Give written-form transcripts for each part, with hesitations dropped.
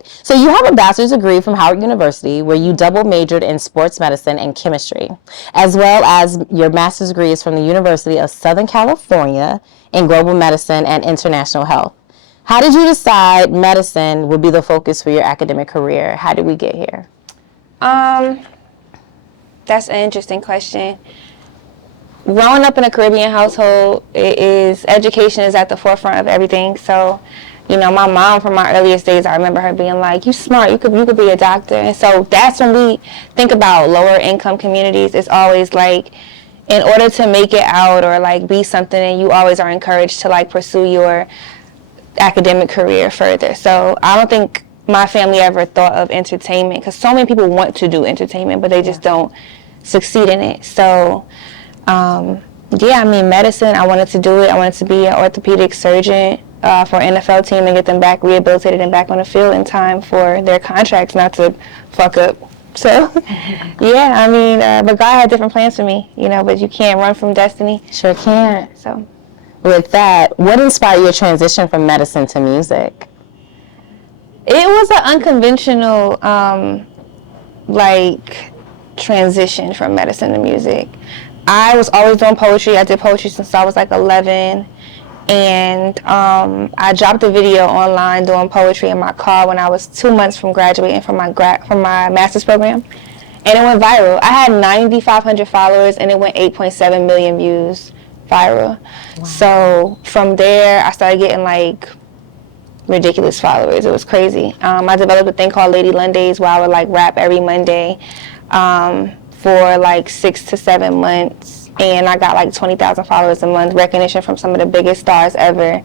right. So you have a bachelor's degree from Howard University where you double majored in sports medicine and chemistry, as well as your master's degree is from the University of Southern California in global medicine and international health. How did you decide medicine would be the focus for your academic career? How did we get here? That's an interesting question. Growing up in a Caribbean household, education is at the forefront of everything. So, you know, my mom from my earliest days, I remember her being like, "You smart, you could be a doctor." And so that's when we think about lower income communities. It's always like, in order to make it out or like be something, and you always are encouraged to like pursue your academic career further. So I don't think my family ever thought of entertainment, because so many people want to do entertainment, but they just don't succeed in it. So, yeah, I mean, medicine, I wanted to do it. I wanted to be an orthopedic surgeon for an NFL team and get them back rehabilitated and back on the field in time for their contracts not to fuck up. So, yeah, I mean, but God had different plans for me, you know, but you can't run from destiny. Sure can't. So, with that, what inspired your transition from medicine to music? It was an unconventional, transition from medicine to music. I was always doing poetry. I did poetry since I was like 11. And I dropped a video online doing poetry in my car when I was 2 months from graduating from my master's program. And it went viral. I had 9,500 followers, and it went 8.7 million views viral. Wow. So from there, I started getting like ridiculous followers. It was crazy. I developed a thing called Lady Lundays, where I would like rap every Monday for like 6 to 7 months, and I got like 20,000 followers a month, recognition from some of the biggest stars ever.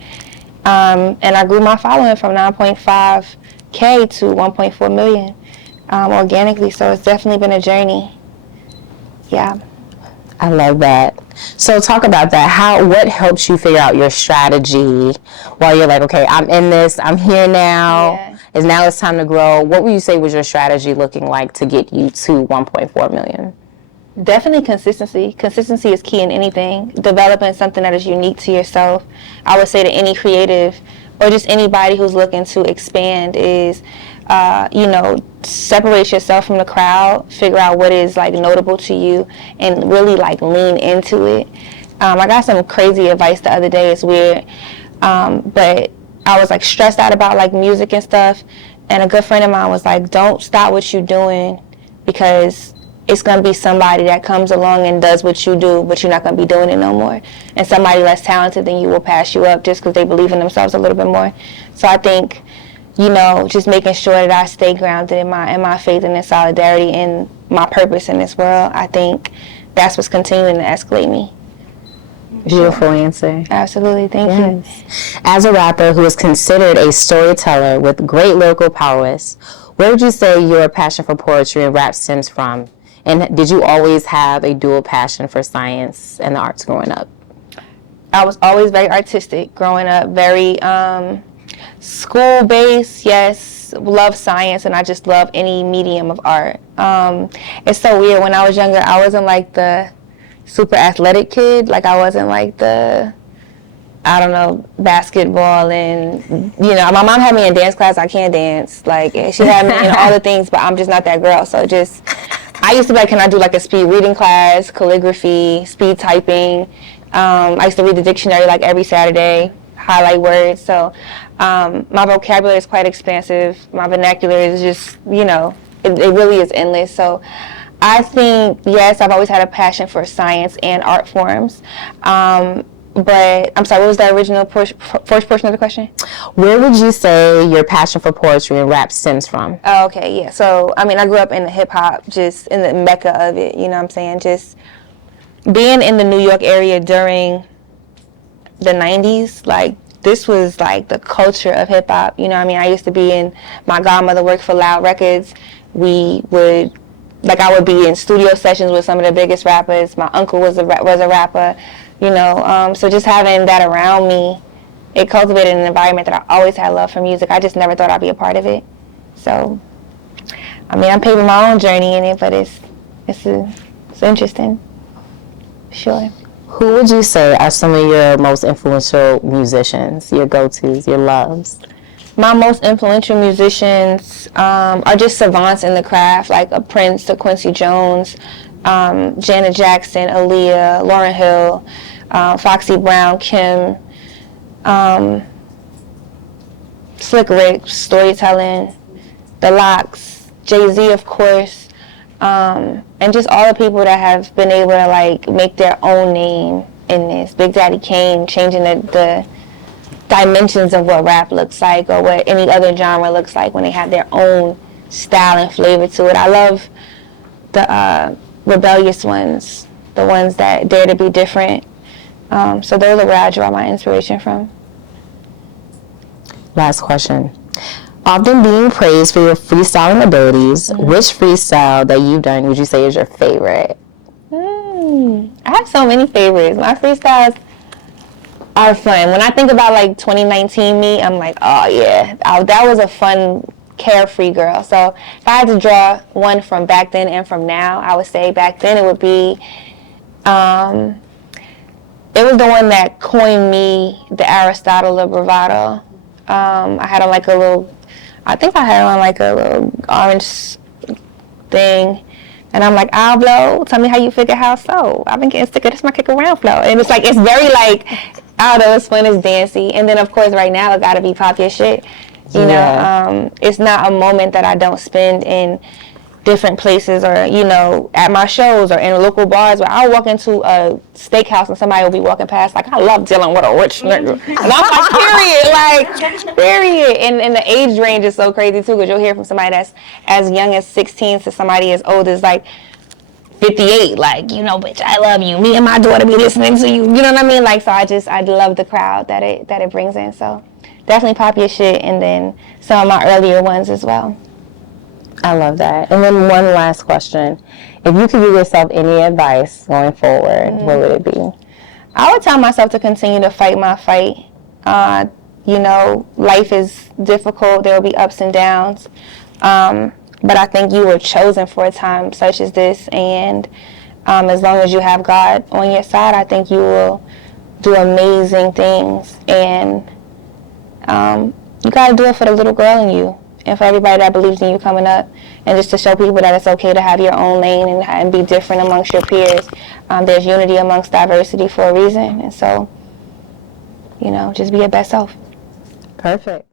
And I grew my following from 9.5K to 1.4 million organically. So it's definitely been a journey. Yeah. I love that. So talk about that. What helps you figure out your strategy while you're like, okay, I'm in this, I'm here now, now it's time to grow. What would you say was your strategy looking like to get you to 1.4 million? Definitely consistency. Consistency is key in anything. Developing something that is unique to yourself. I would say to any creative or just anybody who's looking to expand is, separate yourself from the crowd, figure out what is like notable to you, and really like lean into it. I got some crazy advice the other day. It's weird, but I was like stressed out about like music and stuff, and a good friend of mine was like, "Don't stop what you're doing, because it's going to be somebody that comes along and does what you do, but you're not going to be doing it no more. And somebody less talented than you will pass you up just because they believe in themselves a little bit more." So I think, just making sure that I stay grounded in my faith and in solidarity and my purpose in this world, I think that's what's continuing to escalate me. Beautiful answer. Absolutely. Thank you. As a rapper who is considered a storyteller with great lyrical prowess, where would you say your passion for poetry and rap stems from? And did you always have a dual passion for science and the arts growing up? I was always very artistic growing up, very school-based, yes, love science, and I just love any medium of art. It's so weird. When I was younger, I wasn't like the super athletic kid. Like I wasn't like the, basketball and, my mom had me in dance class. I can't dance. Like she had me in all the things, but I'm just not that girl. So I used to be like, can I do like a speed reading class, calligraphy, speed typing? I used to read the dictionary like every Saturday, highlight words. So my vocabulary is quite expansive. My vernacular is just, it really is endless. So I think, yes, I've always had a passion for science and art forms. But I'm sorry, what was the original first portion of the question? Where would you say your passion for poetry and rap stems from? Oh, okay, yeah. So, I grew up in the hip-hop, just in the mecca of it, you know what I'm saying? Just being in the New York area during the 90s, like, this was, like, the culture of hip-hop, you know what I mean? I used to be my godmother worked for Loud Records. I would be in studio sessions with some of the biggest rappers. My uncle was a rapper. So just having that around me, it cultivated an environment that I always had love for music. I just never thought I'd be a part of it. So, I'm paving my own journey in it, but it's interesting. Sure. Who would you say are some of your most influential musicians, your go-tos, your loves? My most influential musicians are just savants in the craft, like a Prince, a Quincy Jones, Janet Jackson, Aaliyah, Lauryn Hill, Foxy Brown, Kim, Slick Rick, storytelling, The Lox, Jay-Z, of course, and just all the people that have been able to like make their own name in this. Big Daddy Kane, changing the dimensions of what rap looks like or what any other genre looks like when they have their own style and flavor to it. I love the rebellious ones, the ones that dare to be different. So those are where I draw my inspiration from. Last question. Often being praised for your freestyling abilities, which freestyle that you've done would you say is your favorite? I have so many favorites. My freestyles are fun. When I think about like 2019 me, I'm like, oh yeah, that was a fun, carefree girl. So if I had to draw one from back then and from now, I would say back then it would be, it was the one that coined me the Aristotle of bravado. I had on like a little, I think I had on like a little orange thing. And I'm like, I'll blow. Tell me how you figure how so. I've been getting sick of this, my kick around flow. And it's like, it's very like, I don't know, it's fun, it's dancey. And then of course right now it gotta be pop your shit. You know, it's not a moment that I don't spend in different places or, you know, at my shows or in local bars where I'll walk into a steakhouse and somebody will be walking past like, I love dealing with a rich nigga. And I'm like, period. And the age range is so crazy too, because you'll hear from somebody that's as young as 16 to somebody as old as like 58, like, you know, bitch, I love you. Me and my daughter be listening to you. You know what I mean? Like, so I love the crowd that it brings in. So definitely pop your shit, and then some of my earlier ones as well. I love that. And then one last question. If you could give yourself any advice going forward, what would it be? I would tell myself to continue to fight my fight. You know, life is difficult. There will be ups and downs. But I think you were chosen for a time such as this. And as long as you have God on your side, I think you will do amazing things. And you got to do it for the little girl in you and for everybody that believes in you coming up. And just to show people that it's okay to have your own lane and be different amongst your peers. There's unity amongst diversity for a reason. And so, you know, just be your best self. Perfect.